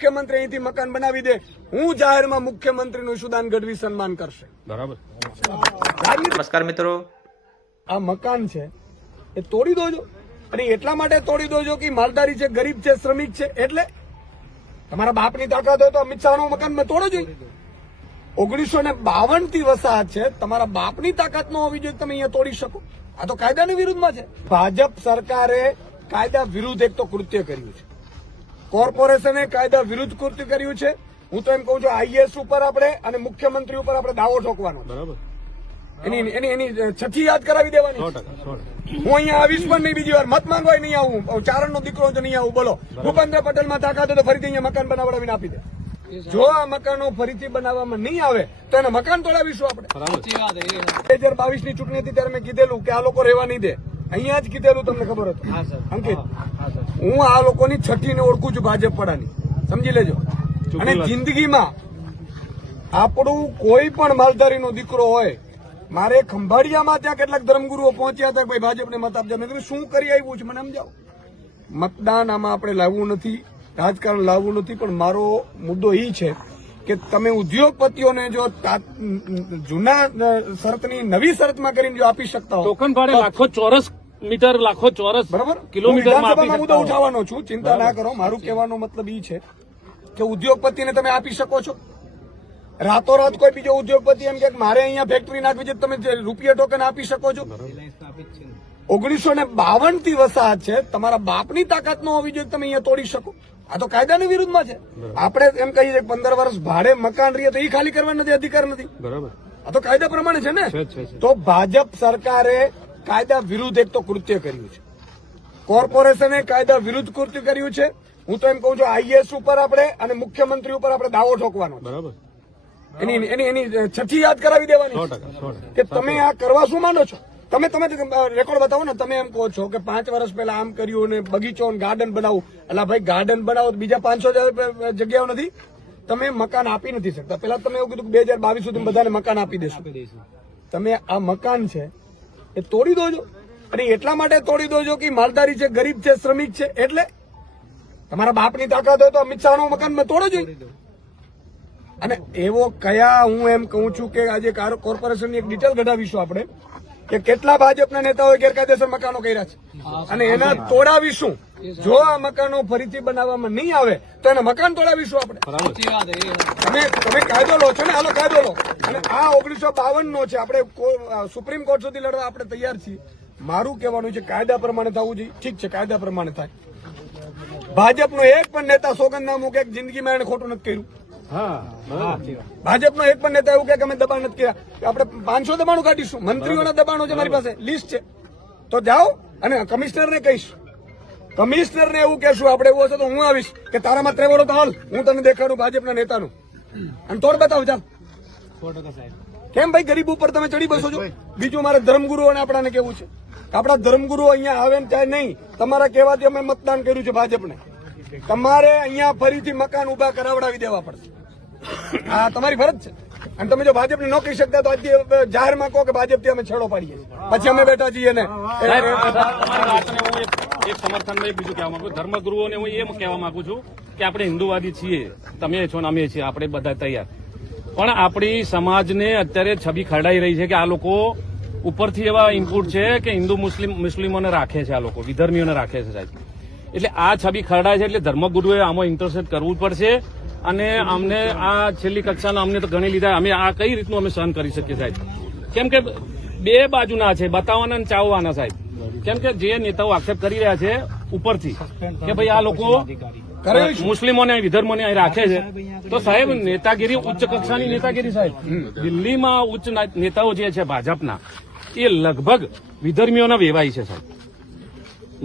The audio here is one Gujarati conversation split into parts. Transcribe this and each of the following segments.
મુખ્યમંત્રી અહીંથી મકાન બનાવી દે, હું જાહેરમાં મુખ્યમંત્રીનું ઈશુદાન ગઢવી સન્માન કરશે. બરાબર. નમસ્કાર મિત્રો, આ મકાન છે એ તોડી દોજો, અને એટલા માટે તોડી દોજો કે માલધારી છે, ગરીબ છે, શ્રમિક છે. એટલે તમારા બાપની તાકાત હોય તો અમિત શાહનું મકાન મેં તોડો જોઈએ. 1952 થી વસાહત છે, તમારા બાપની તાકાત ન હોવી જોઈએ તમે અહીંયા તોડી શકો. આ તો કાયદાની વિરુદ્ધમાં છે. ભાજપ સરકારે કાયદા વિરુદ્ધ એક તો કૃત્ય કર્યું છે, કોર્પોરેશને કાયદા વિરુદ્ધ કૃત્ય કર્યું છે. હું તો એમ કહું છું આઈએએસ ઉપર આપણે અને મુખ્યમંત્રી ઉપર આપણે દાવો ઠોકવાનો, બરાબર. એની છઠ્ઠી યાદ કરાવી દેવાની. 100%. હું અહીંયા આવીશ પણ નહીં બીજી વાર, મત માંગવા નહીં આવું, ચારણનો દીકરો તો નહીં આવું. બોલો, ભૂપેન્દ્ર પટેલમાં તાકાત હોય તો ફરીથી અહીંયા મકાન બનાવડાવીને આપી દે. જો આ મકાનો ફરીથી બનાવવામાં નહીં આવે તો એને મકાન તોડાવીશું આપણે. 2022 ની ચૂંટણી હતી ત્યારે મેં કીધેલું કે આ લોકો રહેવા નહીં દે, અહીંયા જ કીધેલું, તમને ખબર હતું અંકિત. હું આ લોકોની છઠ્ઠીને ઓળખું છું, ભાજપ પડાની, સમજી લેજો. અને જિંદગીમાં આપણું કોઈ પણ માલધારીનો દીકરો હોય, મારે ખંભાળિયામાં ત્યાં કેટલાક ધર્મગુરુઓ પહોંચ્યા હતા, ભાઈ ભાજપને મત આપજો. મેં કીધું શું કરી આવ્યું છે મને સમજાવો. મતદાન આમાં આપણે લાવવું નથી, રાજકારણ લાવવું નથી, પણ મારો મુદ્દો એ છે કે તમે ઉદ્યોગપતિઓને જો જૂના શરતની નવી શરતમાં કરીને જો આપી શકતા હો, ટોકન ભાડે લાખો ચોરસ મીટર, લાખો ચોરસ બરાબર કિલોમીટર મુદ્દો ઉઠાવવાનો છું, ચિંતા ના કરો. મારું કહેવાનો મતલબ એ છે કે ઉદ્યોગપતિને તમે આપી શકો છો. રાતોરાત કોઈ બીજો ઉદ્યોગપતિ એમ કે મારે અહીંયા ફેક્ટરી નાખવી છે, તમે રૂપિયા ટોકન આપી શકો છો. 1952 થી વસાહત છે, તમારા બાપની તાકાત ન હોવી જોઈએ તમે અહીંયા તોડી શકો. આ તો કાયદાની વિરુદ્ધમાં છે. આપણે એમ કહીએ કે 15 વર્ષ ભાડે મકાન રહીએ તો એ ખાલી કરવાનો નથી, અધિકાર નથી. બરાબર. આ તો કાયદા પ્રમાણે છે ને. તો ભાજપ સરકારે કાયદા વિરુદ્ધ એક તો કૃત્ય કર્યું છે, કોર્પોરેશને કાયદા વિરુદ્ધ કૃત્ય કર્યું છે. હું તો એમ કહું છું આઈએએસ ઉપર આપણે અને મુખ્યમંત્રી ઉપર આપણે દાવો ઠોકવાનો, બરાબર. એની છઠ્ઠી યાદ કરાવી દેવાની 100%. કે તમે આ કરવા શું માંડો છો. તમે રેકોર્ડ બતાવો ને. તમે એમ કહો છો કે 5 વર્ષ પહેલા આમ કર્યું ને બગીચો ગાર્ડન બનાવું. એટલે ભાઈ ગાર્ડન બનાવો બીજા 500 જગ્યાઓ નથી. તમે મકાન આપી નથી શકતા. પેલા તમે એવું કીધું કે 2022 સુધી બધાને મકાન આપી દેશો. તમે આ મકાન છે એ તોડી દોજો, અને એટલા માટે તોડી દોજો કે માલધારી છે, ગરીબ છે, શ્રમિક છે. એટલે તમારા બાપની તાકાત હોય તો અમિત શાહનું મકાન મેં તોડો જોઈએ. અને એવો કયા, હું એમ કહું છું કે આજે કોર્પોરેશનની એક ડિટેલ કઢાવીશું આપણે કે કેટલા ભાજપના નેતાઓએ ગેરકાયદેસર મકાનો કર્યા છે, અને એના તોડાવીશું. જો આ મકાનો ફરીથી બનાવવામાં નહીં આવે તો એને મકાન તોડાવીશું આપણે. તમે કાયદો લો છો ને, હાલો કાયદો લો. અને આ 1952 નો છે, આપણે સુપ્રીમ કોર્ટ સુધી લડવા આપણે તૈયાર છીએ. મારું કહેવાનું છે કાયદા પ્રમાણે થવું જોઈએ. ઠીક છે, કાયદા પ્રમાણે થાય. ભાજપનો એક પણ નેતા સોગંદનામું કે જિંદગીમાં એને ખોટું નથી કર્યું. ભાજપનો એક પણ નેતા એવું કે અમે દબાણ નથી કર્યા. આપણે 500 દબાણો કાઢીશું, મંત્રીઓના દબાણો છે, મારી પાસે લિસ્ટ છે. તો જાઓ અને કમિશનરને કહીશ, કમિશનરને એવું કહેશું આપણે એવું હશે તો હું આવીશ કે તારામાં ત્રેવડો તો હાલ, હું તને દેખાડું ભાજપના નેતાનું, અને તોડ બતાવ. ચાલ, કેમ ભાઈ ગરીબ ઉપર તમે ચડી બસો છો. બીજું મારે ધર્મગુરુઓને આપણાને કેવું છે કે આપણા ધર્મગુરુઓ અહીંયા આવે ને ચાહે નહીં, તમારા કહેવાથી અમે મતદાન કર્યું છે ભાજપને. તમારે અહીંયા ફરીથી મકાન ઉભા કરાવડાવી દેવા પડશે. આ તમારી ફરજ છે. અને તમે જો ભાજપને ન કહી શકતા તો આજે જાહેરમાં કહો કે ભાજપથી અમે છેડો પાડીએ, પછી અમે બેઠા છીએ ને. એક સમર્થનમાં એક બીજું કહેવા માંગુ, ધર્મગુરુઓને હું એમ કહેવા માંગુ છું કે આપણે હિન્દુવાદી છીએ, તમે છો ને અમે છીએ, આપણે બધા તૈયાર. પણ આપણી સમાજને અત્યારે છબી ખરડાઈ રહી છે કે આ લોકો ઉપરથી એવા ઇનપુટ છે કે હિન્દુ મુસ્લિમોને રાખે છે, આ લોકો વિધર્મીઓને રાખે છે સાહેબ. એટલે આ છબી ખરડાય છે, એટલે ધર્મગુરુએ આમાં ઇન્ટરસેટ કરવું પડશે. અને અમને આ છેલ્લી કક્ષાના અમને તો ગણી લીધા, અમે આ કઈ રીતનું અમે સહન કરી શકીએ સાહેબ. કેમ કે બે બાજુના છે, બતાવવાના અને ચાવવાના સાહેબ. કેમ કે જે નેતાઓ આક્ષેપ કરી રહ્યા છે ઉપરથી કે ભાઈ આ લોકો મુસ્લિમોને વિધર્મોને અહીં રાખે છે, તો સાહેબ નેતાગીરી ઉચ્ચ કક્ષાની નેતાગીરી સાહેબ. દિલ્હીમાં ઉચ્ચ નેતાઓ જે છે ભાજપના, એ લગભગ વિધર્મીઓના વેવાઈ છે સાહેબ,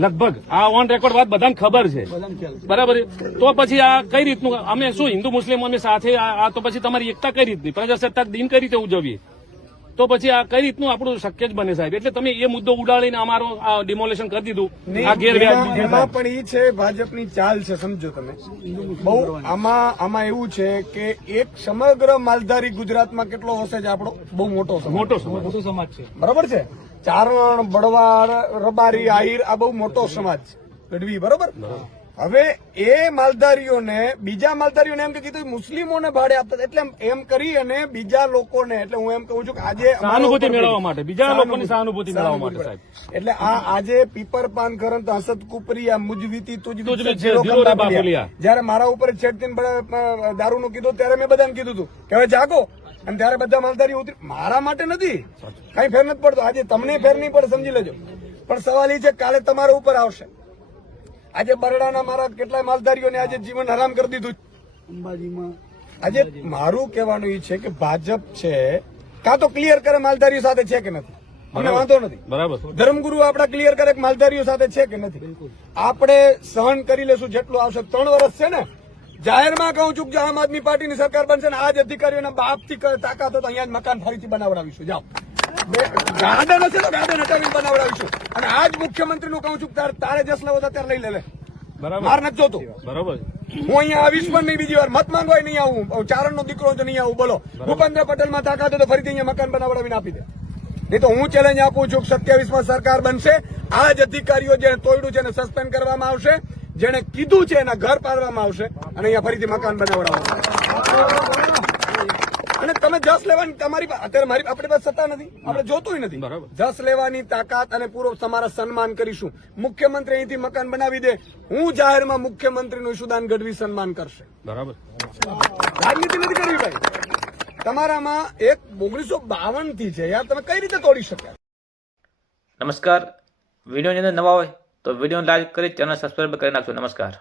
લગભગ. આ ઓન રેકોર્ડ વાત બધાને ખબર છે, બરાબર. તો પછી આ કઈ રીતનું અમે શું હિન્દુ મુસ્લિમ અમે સાથે આ તો પછી તમારી એકતા કઈ રીતની, પ્રજાસત્તાક દિન કઈ રીતે ઉજવીએ, તો પછી આ કઈ રીતનું આપણું શક્ય જ બને સાહેબ. એટલે તમે એ મુદ્દો ઉડાડીને અમારો આ ડિમોલેશન કરી દીધું. આ ગેરવ્યાજબી એમાં પણ એ છે ભાજપની ચાલ છે, સમજો તમે. બહુ આમાં એવું છે કે એક સમગ્ર માલધારી ગુજરાતમાં કેટલો હશે છે આપણો બહુ મોટો સમાજ છે, બરોબર છે. ચારણ, બળવાડ, રબારી, આહિર, આ બહુ મોટો સમાજ છે ગઢવી, બરોબર. હવે એ માલધારીઓને બીજા માલધારીઓને એમ કે કીધું મુસ્લિમોને ભાડે આપતા હતા. એટલે એમ કરી અને બીજા લોકોને, એટલે હું એમ કહું છું કે આજે અમારા સહાનુભૂતિ ઉપર મેળવવા માટે, બીજા લોકોની સહાનુભૂતિ મેળવવા માટે, સાહેબ. એટલે આ આજે પીપર પાન કરંત હસત કુપરી આ મુજવીતી તુજવીત તુજવીત છે, ધીરો રે બાબુલિયા. જયારે મારા ઉપર છેડતીને દારૂનું કીધું ત્યારે મેં બધાને કીધું હતું કે હવે જાગો, અને ત્યારે બધા માલધારી ઉતરી. મારા માટે નથી, કઈ ફેર નથી પડતો. આજે તમને ફેર નહીં પડે, સમજી લેજો. પણ સવાલ એ છે કાલે તમારા ઉપર આવશે. આજે બરડાના મારા કેટલાય માલધારીઓને આજે જીવન હરામ કરી દીધું અંબાજીમાં. આજે મારું કહેવાનું એ છે કે ભાજપ છે કાં તો ક્લિયર કરે માલધારીઓ સાથે છે કે નથી, મને વાંધો નથી. બરાબર. ધર્મગુરુ આપડા ક્લિયર કરે કે માલધારીઓ સાથે છે કે નથી. આપણે સહન કરી લેશું જેટલું આવશે. 3 વર્ષ છે ને, જાહેરમાં કહું છું કે આમ આદમી પાર્ટીની સરકાર બનશે ને આ જ અધિકારીઓના બાપથી તાકાત હોય તો અહીંયા જ મકાન ફરીથી બનાવડાવીશું. જાઓ, ગાર્ડન હશે તો ગાર્ડન હટાવીને બનાવડાવીશું. અને આ જ મુખ્યમંત્રીનું કહું છું કે તારે જસ લેવો તો ત્યારે લઈ લે. બરાબર. માર નથી જોતું. બરાબર. હું અહીંયા આવીશ પણ નહીં બીજી વાર. મત માંગવા નહીં આવું. ચારણનો દીકરો તો નહીં આવું. બોલો, ભૂપેન્દ્ર પટેલમાં તાકાત હોય તો ફરીથી અહીંયા મકાન બનાવડાવીને આપી દે. નહીં તો હું ચેલેન્જ આપું છું કે 27માં સરકાર બનશે. આ જ અધિકારીઓ જેને તોડ્યું છે એને સસ્પેન્ડ કરવામાં આવશે, જેને કીધું છે એના ઘર પાડવામાં આવશે અને અહીંયા ફરીથી મકાન બનાવડાવવામાં. અને તમે જસ લેવાની તમારી અત્યારે મારી આપણી પાસે સત્તા નથી, આપણે જોતું નથી. બરાબર. જસ લેવાની તાકાત અને પૂરો તમારા સન્માન કરીશું. મુખ્યમંત્રી અહીંથી મકાન બનાવી દે, હું જાહેરમાં મુખ્યમંત્રીનું ઈશુદાન ગઢવી સન્માન કરશે. બરાબર. રાજનીતિ નથી કરવી ભાઈ. તમારામાં એક 1952 થી છે યાર, તમે કઈ રીતે તોડી શક્યા? નમસ્કાર. વિડીયોની અંદર નવા હોય તો વિડીયોને લાઈક કરી ચેનલ સબસ્ક્રાઈબ કરી નાખજો. નમસ્કાર.